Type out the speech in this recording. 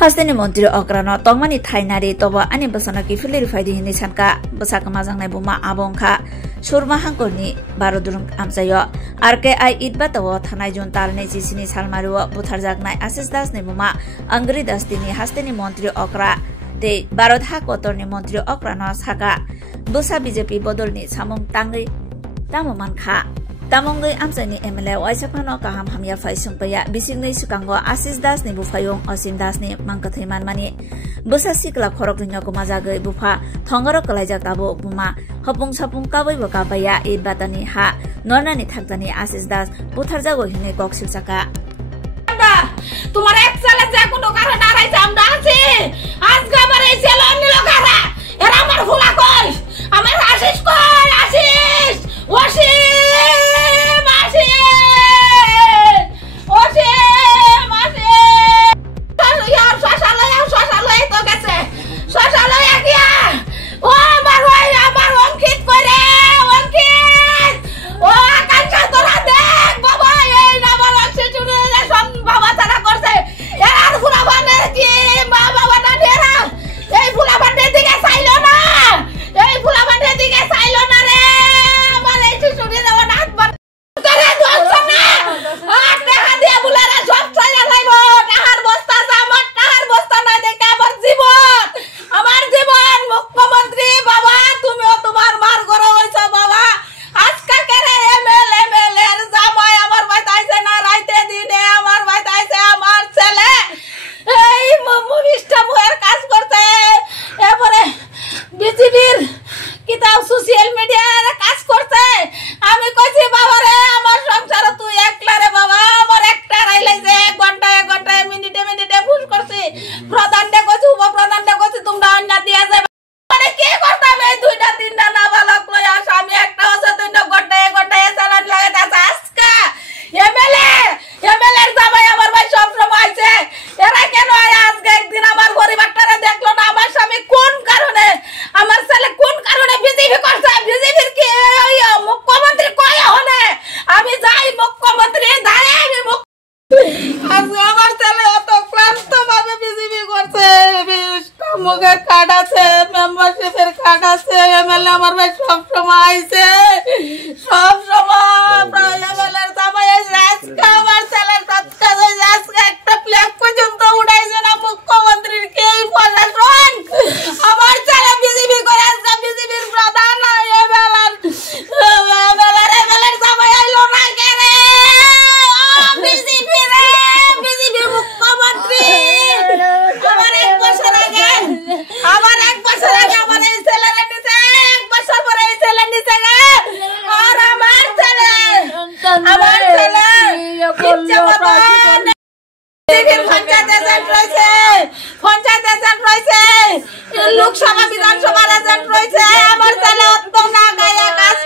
Hasteni Montri Okrano Tongmani Thainari Toba Ani Basanaki Filir Faidi Hinisanka Basakamazang Buma Abonka Surma Hankoni Barodurung Amsayo RKI Idbatawo Thanai Jun Talne Jisini Salmaru Butharjaknai Asis Das Nebuma Angri Dastini Hasteni Montri Okra De Barod Hakotorni Montri Okrano Saka Busa BJP Bodolni Samung Tangi Tamumanka Tamongai Amsani MLA Waisapano Kaham Hamya Faisungpaya Bisingni Sukango Asis Das ni Bufayong Osim Das ni Mangkathaiman Mani Busa Sikla Khoroklinya Kumajagai Bufa Thongaro Kalaijak Tabo Buma Hopung Sapung Kabai Bakabaya Id Batani Ha Nornani Thaktani Asis Das Butharjago Hine Koksil Saka তোমার এক ছেলে যে কোনো কারণে হারাইছে আমরা আছি আজকে আমার এই ছেলে অন্য লোক হারা এরা আমার ভুলা কই আমার আশিস কই আশিস ওসিম আশিস ওসিম আশিস ইয়ার শশালয় তো গেছে শশালয় গিয়া ও আমার অঙ্কিত করে অঙ্কিত ও আকাঙ্ক্ষা তোরা দেখ বাবা এই আমার অংশে চুরি সব বাবা তারা করছে এর ফুলা বানের কি বাবা বানা দেরা এই ফুলা বানের দিকে চাইলো না এই ফুলা বানের দিকে চাইলো না রে আমার এই চুরি দেওয়া না করে দোস্ত না আর টাকা দিয়ে বুলারা সব চাইলা লাইবো টাকার বস্তা আমার টাকার বস্তা না দেখে আমার জীবন মুখ্যমন্ত্রী বাবা তুমিও তোমার মার ঘরে হইছো বাবা আজকে কেরে এমএলএ এর জামাই আমার বাড়িতে আইছে না রাইতে দিনে আমার বাড়িতে আইছে আমার ছেলে এই মুনিশটামের কাজ করতে এবারে বিজেপির কিতাব সোশ্যাল মিডিয়ার কাজ করতে আমি কইছি বাবা রে আমার সংসার তুই একলা রে বাবা আমার একটা রাইলে যে ঘন্টায় মিনিটে ফুস করছি প্রধানটা কইছি উপপ্রধানটা কইছি তোমরা অন্য দিয়া যাবে মানে কি করতাম এই দুইটা তিনটা না বালক লই আস আমি একটা আছে দুইটা ঘন্টায় চালান লাগাইতাছে আজকে এমএলএ এর জামাই আমার ভাই সব সময় আছে এরা কেন আজকে একদিন আমার পরিবারটারে দেখলো না আমার স্বামী কোন কারণে আমার ছেলে কোন কারণে বিজেপি করছে বিজেপির কি মুখ্যমন্ত্রী কয় হলে আমি যাই মুখ্যমন্ত্রী যাই আমি আজকে আমার ছেলে অত ক্লান্ত ভাবে বিজেপি করছে মুখের কার্ড আছে মেম্বারশিপের কার্ড আছে এমএলএ আমার ভাই সব সময় আইছে সব সময় এমএলএ জামাই আজকে আমার ছেলের সবটা আজকে একটা ফ্ল্যাগ পর্যন্ত উঠাইছে না মুখ্যমন্ত্রীর কেই প্রশাসন আমার ছেলে বিজেপি করে আসছে বিজেপির প্রধান এমএলএ জামাই আইলো না কেরে বিজেপি রে বিজেপি মুখ্যমন্ত্রী আমার এক বছর আগে আমার এই ছেলের নিচে এক বছর পরে এই ছেলের নিচে আর আমার ছেলে ইচ্ছে মতন পঞ্চায়েত এজেন্ট রয়েছে লোকসভা বিধানসভার এজেন্ট রয়েছে আমার ছেলে অত না গায়ে কাজ